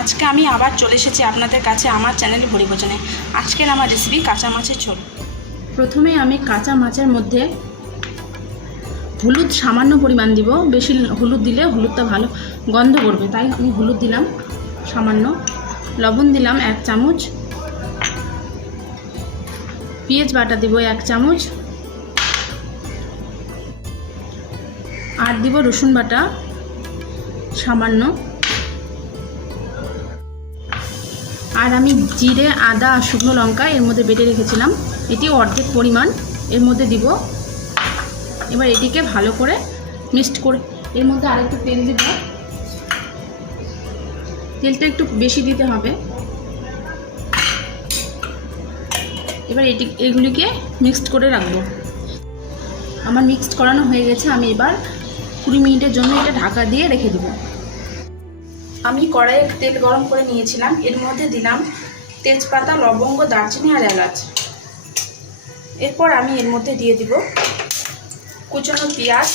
আজকে আমি আবার চলে এসেছি আপনাদের কাছে আমার চ্যানেল ভোজনে। আজকের আমার রেসিপি কাঁচা মাছের ঝোল। প্রথমে আমি কাঁচা মাছের মধ্যে হলুদ সামান্য পরিমাণ দিব। বেশি হলুদ দিলে হলুদটা ভালো গন্ধ করবে, তাই আমি হলুদ দিলাম সামান্য। লবণ দিলাম 1 চামচ, পেঁয়াজ বাটা দিব 1 চামচ, আর দিব রসুন বাটা সামান্য। আর আমি জিরে, আদা আর শুকনো লঙ্কা এর মধ্যে বেটে রেখেছিলাম, এটি অর্ধেক পরিমাণ এর মধ্যে দিব। এবার এটিকে ভালো করে মিক্সড করে এর মধ্যে আরেকটু তেল দিব। তেলটা একটু বেশি দিতে হবে। এবার এগুলিকে মিক্সড করে রাখবো। আমার মিক্সড করানো হয়ে গেছে। আমি এবার 20 মিনিটের জন্য এটা ঢাকা দিয়ে রেখে দেব। আমি কড়াইয়ে তেল গরম করে নিয়েছিলাম, এর মধ্যে দিলাম তেজপাতা, লবঙ্গ, দারচিনি আর এলাচ। এরপর আমি এর মধ্যে দিয়ে দিব কুচানো পেঁয়াজ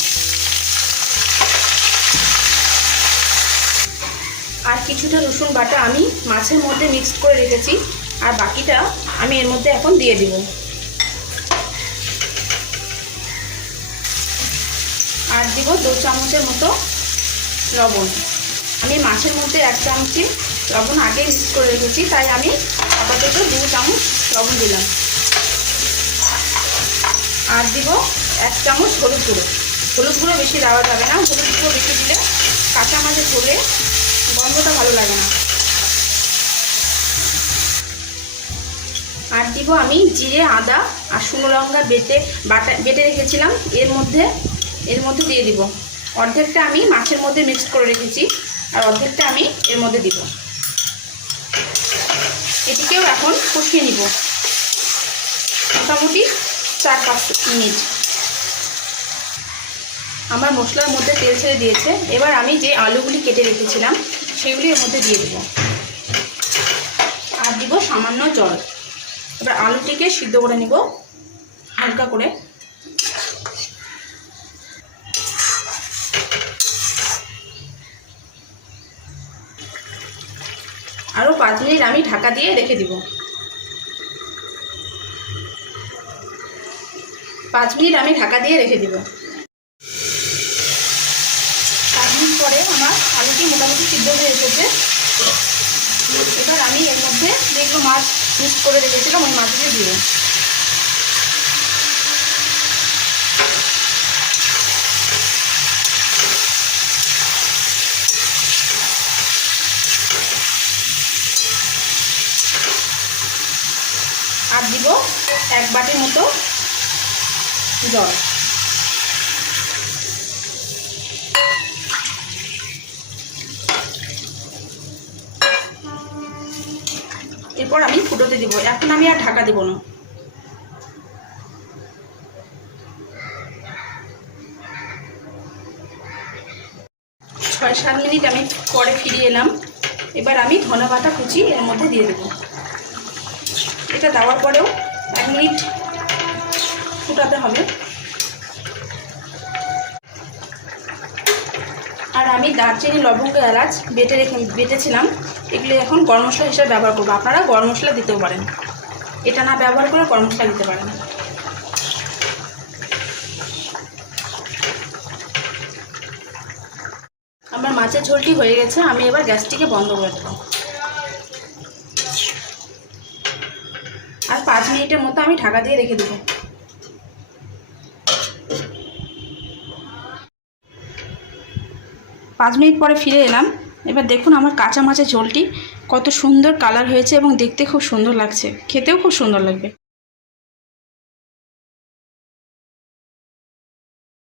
আর কিছুটা রসুন বাটা আমি মাছের মধ্যে মিক্সড করে রেখেছি, আর বাকিটা আমি এর মধ্যে এখন দিয়ে দিব। আর দিব 2 চামচের মতো লবণ। আমি মাছের মধ্যে 1 চামচি লবণ আগে মিক্স করে রেখেছি, তাই আমি আপাতত 2 চামচ লবণ দিলাম। আর দিব 1 চামচ হলুদ গুঁড়ো। হলুদ গুঁড়ো বেশি দেওয়া যাবে না, হলুদ গুঁড়ো বেশি দিলে কাঁচা মাছের ঝোলে গন্ধটা ভালো লাগে না। আর দিব আমি জিরে, আদা আর শুকনো লঙ্কা বেটে রেখেছিলাম, এর মধ্যে দিয়ে দিব। অর্ধেকটা আমি মাছের মধ্যে মিক্স করে রেখেছি, আর অর্ধেকটা আমি এর মধ্যে দিব। এটিকেও এখন কষিয়ে নিব মোটামুটি 4-5 মিনিট। আমার মশলার মধ্যে তেল ছেড়ে দিয়েছে। এবার আমি যে আলুগুলি কেটে রেখেছিলাম সেগুলি এর মধ্যে দিয়ে দেব, আর দিব সামান্য জল। এবার আলুটিকে সিদ্ধ করে নিব হালকা করে। আরও 5 মিনিট আমি ঢাকা দিয়ে রেখে দিব। 5 মিনিট আমি ঢাকা দিয়ে রেখে দিব। 5 মিনিট পরে আমার আলুটি মোটামুটি সিদ্ধ হয়ে এসেছে। এবার আমি এর মধ্যে যেগুলো মাছ মিক্স করে রেখেছিলাম ওই মাছগুলো দিব। আর দিব 1 বাটির মতো জল। এরপর আমি ফুটোতে দিব। এখন আমি আর ঢাকা দেব না। 6-7 মিনিট আমি পরে ফিরে এলাম। এবার আমি ধনে পাতা কুচি এর মধ্যে দিয়ে দেব। এটা দেওয়ার পরেও 1 মিনিট ফুটাতে হবে। আর আমি দারচিনি, লবঙ্গ, এলাচ বেটেছিলাম, এগুলো এখন গরম মশলা হিসেবে ব্যবহার করবো। আপনারা গরম মশলা দিতেও পারেন, এটা না ব্যবহার করে গরম মশলা দিতে পারেন। আমার মাছের ঝোলটি হয়ে গেছে। আমি এবার গ্যাসটিকে বন্ধ করে দেবো। আর 5 মিনিটের মতো আমি ঢাকা দিয়ে রেখে দেবো। 5 মিনিট পরে ফিরে এলাম। এবার দেখুন আমার কাঁচা মাছের ঝোলটি কত সুন্দর কালার হয়েছে এবং দেখতে খুব সুন্দর লাগছে, খেতেও খুব সুন্দর লাগবে।